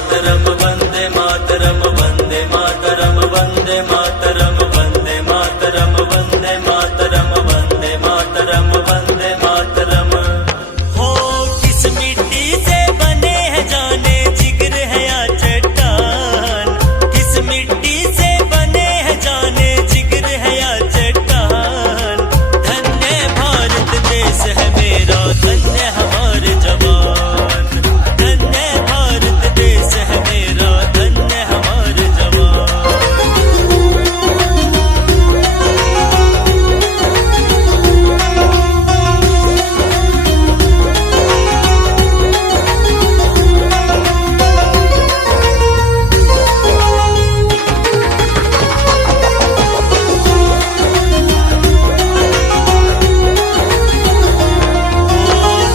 मातरम वंदे मातरम वंदे मातरम वंदे मातरम वंदे मातरम वंदे मातरम वंदे मातरम वंदे मातरम। हो किस मिट्टी से बने हैं जाने जिगर है या चट्टान, किस मिट्टी से बने हैं जाने जिगर है या चट्टान। धन्य भारत देश है मेरा, धन्य हमारे जवान, धन्य भारत देश है मेरा, धन्य हमारे जवान।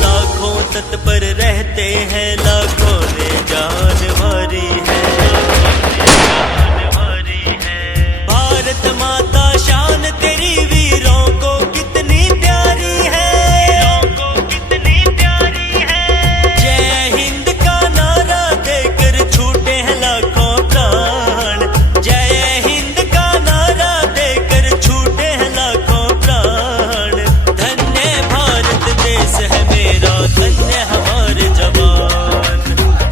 लाखों तत्पर रहते हैं, लाखों ने जान मारी है। भारत माता शान तेरी वीरों को कितनी प्यारी है, कितनी प्यारी है। जय हिंद का नारा देकर छूटे हैं लाखों प्राण, जय हिंद का नारा देकर छूटे हैं लाखों प्राण। धन्य भारत देश है मेरा, धन्य हमारे जवान,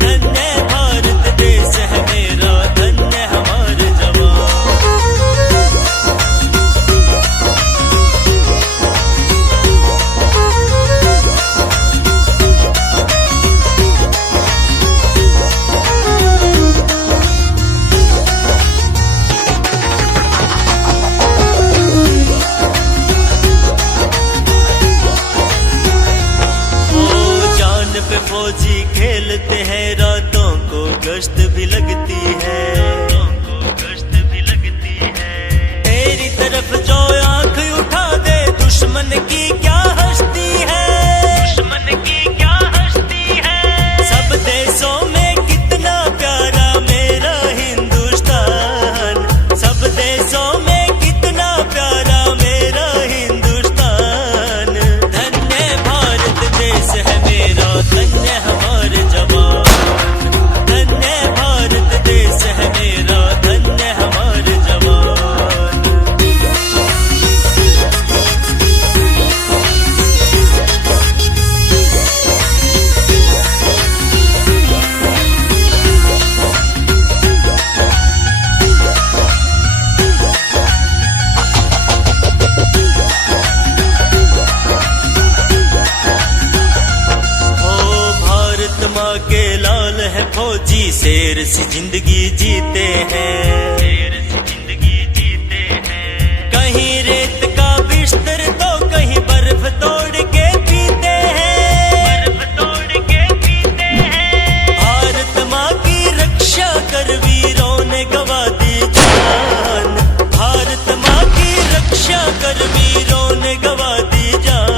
धन्य भारत देश है मेरा, धन्य हमारे जवान। ओ जान पे फौजी खेलते हैं, रातों को गश्त भी लगती है, तेरी तरफ जो आंख उठा दे दुश्मन की क्या हस्ती है, दुश्मन की क्या हस्ती है। सब देशों में कितना प्यारा मेरा हिंदुस्तान, सब देशों में कितना प्यारा मेरा हिंदुस्तान। धन्य भारत देश है मेरा, धन्य हमारे जवान, धन्य भारत देश है मेरा, धन्य हमारे जवान। हो भारत माँ के लाल है फौजी, शेर सी जिंदगी जीते हैं, शेर सी जिंदगी जीते हैं। कहीं रेत का बिस्तर तो कहीं बर्फ तोड़ के पीते हैं, बर्फ तोड़ के पीते हैं। भारत माँ की रक्षा कर वीरों ने गवा दी जान, भारत माँ की रक्षा कर वीरों ने गवा दी जान।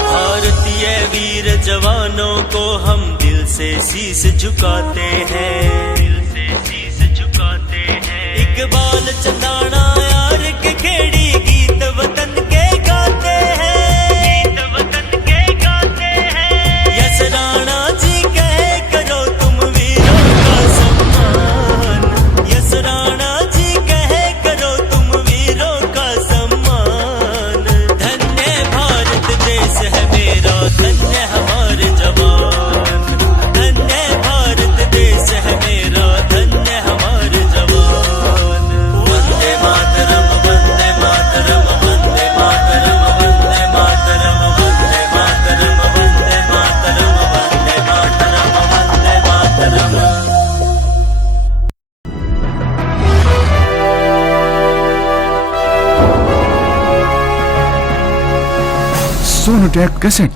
भारतीय वीर जवानों को हम दिल से शीश झुकाते हैं, दिल से शीश झुकाते हैं। इकबाल चंदाना यार के खेड़ी गीत वतन के गाते हैं, गीत वतन के गाते हैं। यस राणा जी कहे करो तुम वीरों का सम्मान, यस राणा जी कहे करो तुम वीरों का सम्मान। धन्य भारत देश है मेरा, धन्य हमारे जवान, धन्य भारत देश है मेरा, धन्य हमारे जवान। वंदे मातरम वंदे मातरम वंदे मातरम वंदे मातरम वंदे मातरम वंदे मातरम वंदे मातरम वंदे मातरम। सोनोटेक कैसेट